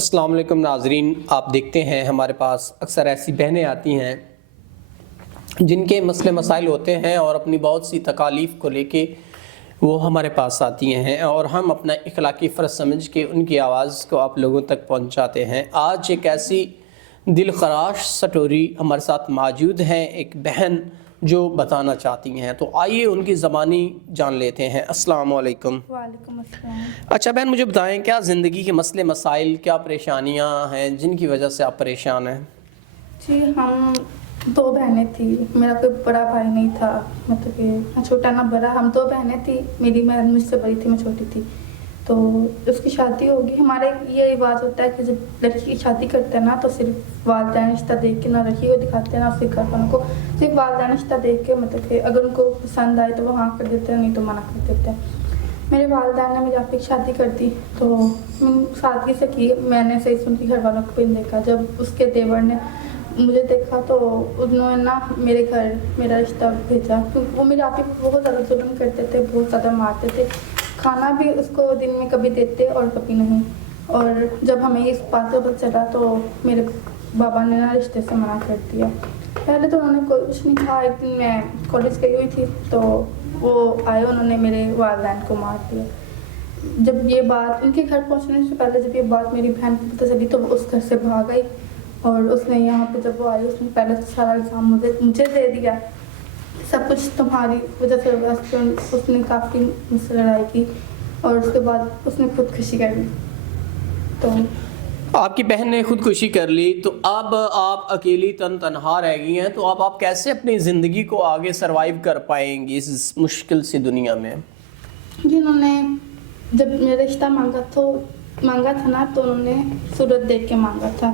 السلام علیکم ناظرین، آپ دیکھتے ہیں ہمارے پاس اکثر ایسی بہنیں آتی ہیں جن کے مسئلے مسائل ہوتے ہیں اور اپنی بہت سی تکالیف کو لے کے وہ ہمارے پاس آتی ہیں اور ہم اپنا اخلاقی فرض سمجھ کے ان کی آواز کو آپ لوگوں تک پہنچاتے ہیں۔ آج ایک ایسی دل خراش سٹوری ہمارے ساتھ موجود ہیں، ایک بہن جو بتانا چاہتی ہیں، تو آئیے ان کی زبانی جان لیتے ہیں۔ السلام علیکم۔ وعلیکم السلام۔ اچھا بہن، مجھے بتائیں کیا زندگی کے مسئلے مسائل، کیا پریشانیاں ہیں جن کی وجہ سے آپ پریشان ہیں؟ جی ہم دو بہنیں تھیں، میرا کوئی بڑا بھائی نہیں تھا، مطلب کہ نہ چھوٹا نہ بڑا، ہم دو بہنیں تھیں۔ میری بہن مجھ سے بڑی تھی، میں چھوٹی تھی۔ تو اس کی شادی ہوگی۔ ہمارے یہ رواج ہوتا ہے کہ جب لڑکی کی شادی کرتے ہیں نا تو صرف والدین رشتہ دیکھ کے، نہ لڑکی کو دکھاتے ہیں نہ اس کے گھر والوں کو، صرف والدین رشتہ دیکھ کے، مطلب کہ اگر ان کو پسند آئے تو وہ ہاں کر دیتے ہیں، نہیں تو منع کر دیتے ہیں۔ میرے والدین نے میری آپی کی شادی کر دی تو سادگی سے کی، میں نے صحیح سے ان کے گھر والوں کو بھی نہیں دیکھا۔ جب اس کے دیور نے مجھے دیکھا تو انہوں نے نا میرے گھر میرا رشتہ بھیجا، کیونکہ وہ میری آپی کو بہت زیادہ ظلم کرتے تھے، بہت زیادہ مارتے تھے، کھانا بھی اس کو دن میں کبھی دیتے اور کبھی نہیں۔ اور جب ہمیں اس بات کا پتہ چلا تو میرے بابا نے نا رشتے سے منع کر دیا۔ پہلے تو انہوں نے کچھ نہیں کہا، ایک دن میں کالج گئی ہوئی تھی تو وہ آئے، انہوں نے میرے والدین کو مار دیا۔ جب یہ بات ان کے گھر پہنچنے سے پہلے جب یہ بات میری بہن کو پتہ چلی تو وہ اس گھر سے بھاگ گئی، اور اس نے یہاں پہ جب وہ آئی اس نے پہلے تو سارا الزام مجھے دے دیا، سب کچھ تمہاری وجہ سے ہوا۔ اس نے کافی مجھ سے لڑائی کی اور اس کے بعد اس نے خودکشی کر لی۔ تو آپ کی بہن نے خودکشی کر لی تو اب آپ اکیلی تنہا رہ گئی ہیں، تو اب آپ کیسے اپنی زندگی کو آگے سروائیو کر پائیں گی اس مشکل سی دنیا میں؟ جنہوں نے جب میرا رشتہ مانگا تھا نا تو انہوں نے صورت دیکھ کے مانگا تھا،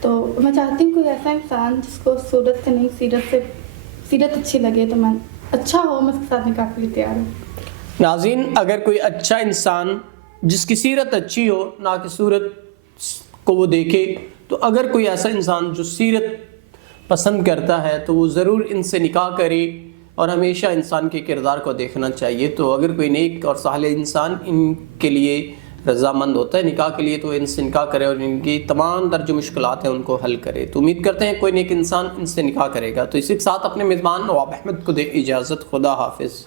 تو میں چاہتی ہوں کوئی ایسا انسان جس کو صورت سے نہیں سیرت اچھی لگے، تو میں اچھا ہو، میں اس کے ساتھ نکاح کے لیے تیار ہوں۔ ناظرین، اگر کوئی اچھا انسان جس کی سیرت اچھی ہو، نہ کہ صورت کو وہ دیکھے، تو اگر کوئی ایسا انسان جو سیرت پسند کرتا ہے تو وہ ضرور ان سے نکاح کرے، اور ہمیشہ انسان کے کردار کو دیکھنا چاہیے۔ تو اگر کوئی نیک اور صالح انسان ان کے لیے رضامند ہوتا ہے نکاح کے لیے تو ان سے نکاح کرے اور ان کی تمام جو مشکلات ہیں ان کو حل کرے۔ تو امید کرتے ہیں کوئی نیک انسان ان سے نکاح کرے گا۔ تو اسی کے ساتھ اپنے میزبان نواب احمد کو دے اجازت۔ خدا حافظ۔